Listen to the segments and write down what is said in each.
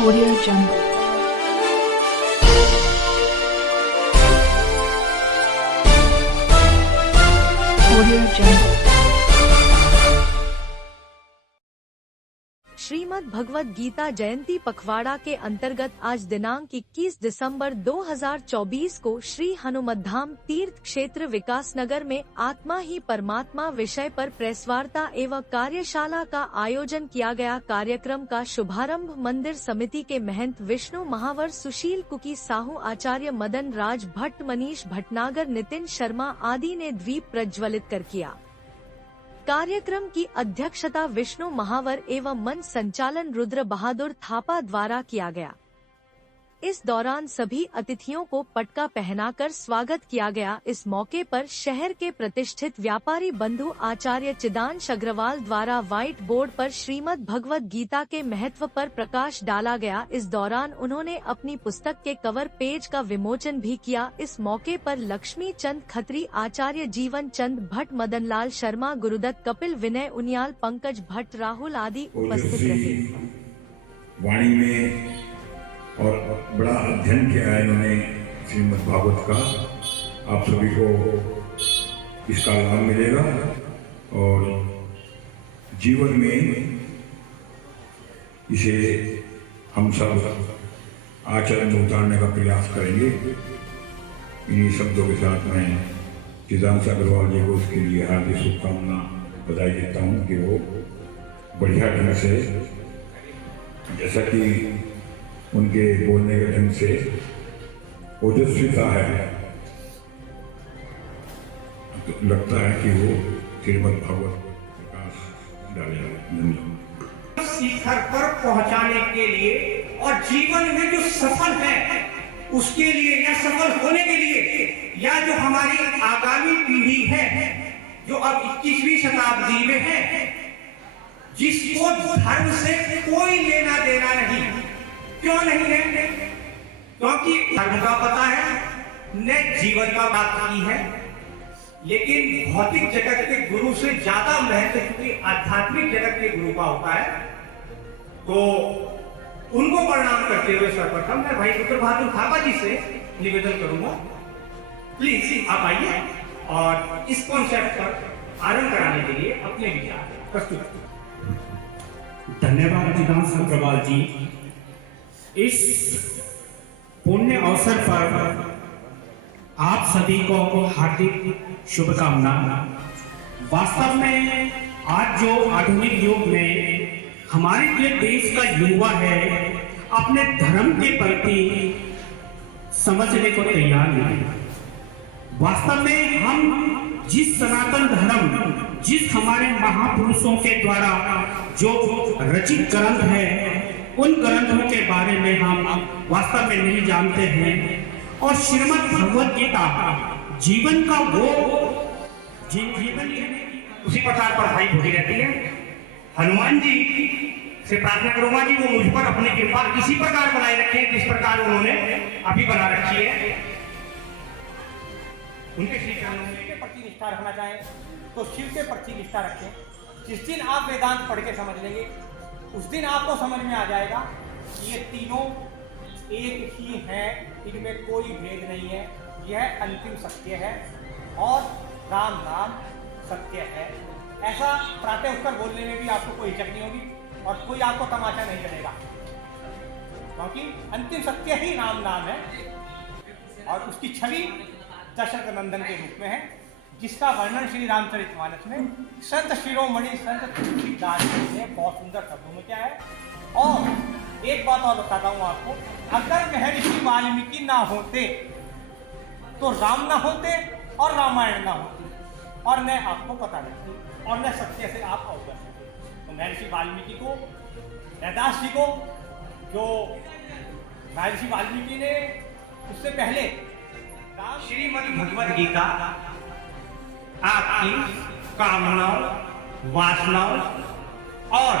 Audio Jungle. Audio Jungle. Shrimad Bhagavad Gita Jayanti पखवाड़ा के अंतर्गत आज दिनांक 21 दिसंबर 2024 को श्री हनुमतधाम तीर्थ क्षेत्र विकासनगर में आत्मा ही परमात्मा विषय पर प्रेस वार्ता एवं कार्यशाला का आयोजन किया गया। कार्यक्रम का शुभारंभ मंदिर समिति के महंत विष्णु महावर, सुशील कुकी साहू, आचार्य मदन राज भट्ट, मनीष भटनागर, नितिन शर्मा आदि ने दीप प्रज्वलित कर किया। कार्यक्रम की अध्यक्षता विष्णु महावर एवं मंच संचालन रुद्र बहादुर थापा द्वारा किया गया। इस दौरान सभी अतिथियों को पटका पहनाकर स्वागत किया गया। इस मौके पर शहर के प्रतिष्ठित व्यापारी बंधु आचार्य चिदांश अग्रवाल द्वारा व्हाइट बोर्ड पर श्रीमद् भगवद गीता के महत्व पर प्रकाश डाला गया। इस दौरान उन्होंने अपनी पुस्तक के कवर पेज का विमोचन भी किया। इस मौके पर लक्ष्मी चंद खत्री, आचार्य जीवन चंद भट्ट, मदन लाल शर्मा, गुरुदत्त कपिल, विनय उनियाल, पंकज भट्ट, राहुल आदि उपस्थित रहे। वाणी में और बड़ा अध्ययन किया है इन्होंने श्रीमद् भागवत का। आप सभी को इसका लाभ मिलेगा और जीवन में इसे हम सब आचरण में उतारने का प्रयास करेंगे। इन्हीं शब्दों के साथ मैं चिदांश अग्रवाल जी को उसके लिए हार्दिक शुभकामना बधाई देता हूँ कि वो बढ़िया ढंग से, जैसा कि उनके बोलने के ढंग से ओजस्विता है, तो लगता है कि वो श्रीमद् भागवत प्रकाश डालेगा। शिखर पर पहुंचाने के लिए और जीवन में जो सफल है उसके लिए या सफल होने के लिए, या जो हमारी आगामी पीढ़ी है जो अब 21वीं शताब्दी में है, जिसको धर्म से कोई लेना देना नहीं। क्यों नहीं है? क्योंकि धर्म का पता है, ने जीवन का बात की है, लेकिन भौतिक जगत के गुरु से ज्यादा महत्व क्योंकि आध्यात्मिक जगत के गुरु का होता है। तो उनको प्रणाम करते हुए सर्वप्रथम मैं भाई रुद्र बहादुर थापा जी से निवेदन करूंगा, प्लीज आप आइए और इस कॉन्सेप्ट पर आरंभ कराने के लिए अपने विचार प्रस्तुत। धन्यवाद चिदांश अग्रवाल जी। इस पुण्य अवसर पर आप सभी को हार्दिक शुभकामना। वास्तव में आज जो आधुनिक युग में हमारे जो देश का युवा है अपने धर्म के प्रति समझने को तैयार नहीं। वास्तव में हम जिस सनातन धर्म, जिस हमारे महापुरुषों के द्वारा जो रचित ग्रंथ है, उन ग्रंथों के बारे में हम वास्तव में नहीं जानते हैं। और श्रीमद् भगवद गीता जीवन का वो जीवन उसी प्रकार पर भाई होती रहती है। हनुमान जी से प्रार्थना करूंगा कि वो मुझ पर अपनी कृपा इसी प्रकार बनाए रखें जिस प्रकार उन्होंने अभी बना रखी है। उनके श्री चरणों के प्रति निष्ठा रखना चाहें तो शिव के प्रति निष्ठा रखें। जिस दिन आप वेदांत पढ़ के समझ लेंगे उस दिन आपको समझ में आ जाएगा कि ये तीनों एक ही हैं, इनमें कोई भेद नहीं है। यह अंतिम सत्य है और राम नाम सत्य है। ऐसा प्रातः उत्तर बोलने में भी आपको कोई हिचक नहीं होगी और कोई आपको तमाचा नहीं चलेगा, क्योंकि अंतिम सत्य ही राम नाम है और उसकी छवि दशरथ नंदन के रूप में है, जिसका वर्णन श्री रामचरितमानस में संत शिरोमणि संत तुलसीदास जी ने बहुत सुंदर शब्दों में किया है। और एक बात और बताता हूँ आपको, अगर महर्षि वाल्मीकि ना होते तो राम ना होते और रामायण ना होती और न आपको पता लगती और न सत्य से आप अवगत होते। तो महर्षि वाल्मीकि को, रैदास जी को, जो महर्षि वाल्मीकि ने उससे पहले श्रीमद् भगवद गीता आपकी कामनाओं, वासनाओं और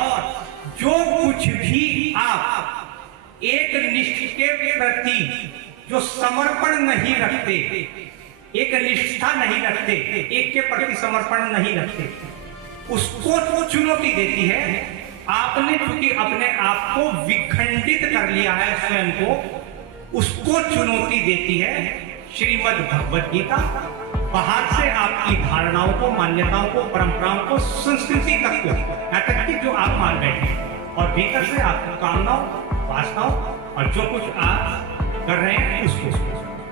जो कुछ भी आप एक निष्ठ के प्रति जो समर्पण नहीं रखते, एक निष्ठा नहीं रखते, एक के प्रति समर्पण नहीं रखते, उसको तो चुनौती देती है। आपने चूंकि अपने आप को विखंडित कर लिया है स्वयं को, उसको चुनौती देती है श्रीमद् भगवत गीता। बाहर से आपकी धारणाओं को, मान्यताओं को, परंपराओं को, संस्कृति तक को, यहाँ तक कि जो आप मान बैठे हैं, और भीतर से आपकी कामनाओं, वासनाओं और जो कुछ आप कर रहे हैं उसको,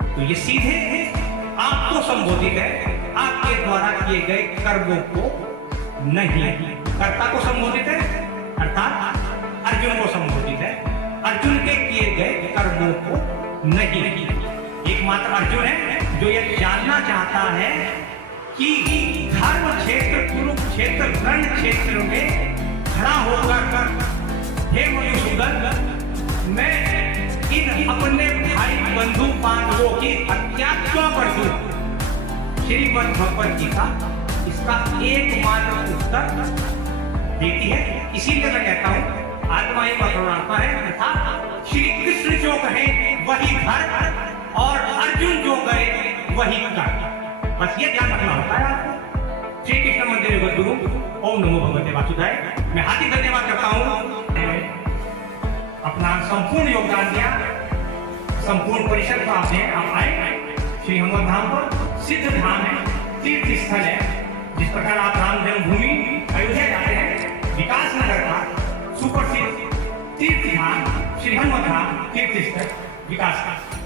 तो ये सीधे आपको संबोधित है, आपके द्वारा किए गए कर्मों को नहीं। कर्ता को संबोधित है, अर्थात अर्जुन को संबोधित है, अर्जुन के किए गए कर्मों को नहीं। एकमात्र अर्जुन है जो ये जानना चाहता है कि धर्म क्षेत्र, कुरुक्षेत्र, रण क्षेत्र में खड़ा होकर हे मधुसूदन, मैं इन अपने भाई बंधु पांडवों की हत्या क्यों कर दूं? श्रीमद् भगवत गीता इसका एकमात्र उत्तर देती है। इसीलिए मैं कहता हूं आत्मा ही परमात्मा है, अर्थात श्री कृष्ण जो कहे वही धर्म और अर्जुन जो गए वही कर्म। बस ये ध्यान रखना होता है आपको। श्री कृष्ण मंदिर गुरु ओम नमो भगवते वासुदेवाय। मैं हार्दिक धन्यवाद करता हूँ, अपना संपूर्ण योगदान दिया, संपूर्ण परिषद को आपने आप आए श्री हनुमान धाम पर। सिद्ध धाम है, तीर्थ स्थल है। जिस प्रकार आप राम जन्मभूमि अयोध्या जाते हैं, विकास नगर का सुप्रसिद्ध तीर्थ धाम श्री हनुमान धाम तीर्थ स्थल विकास का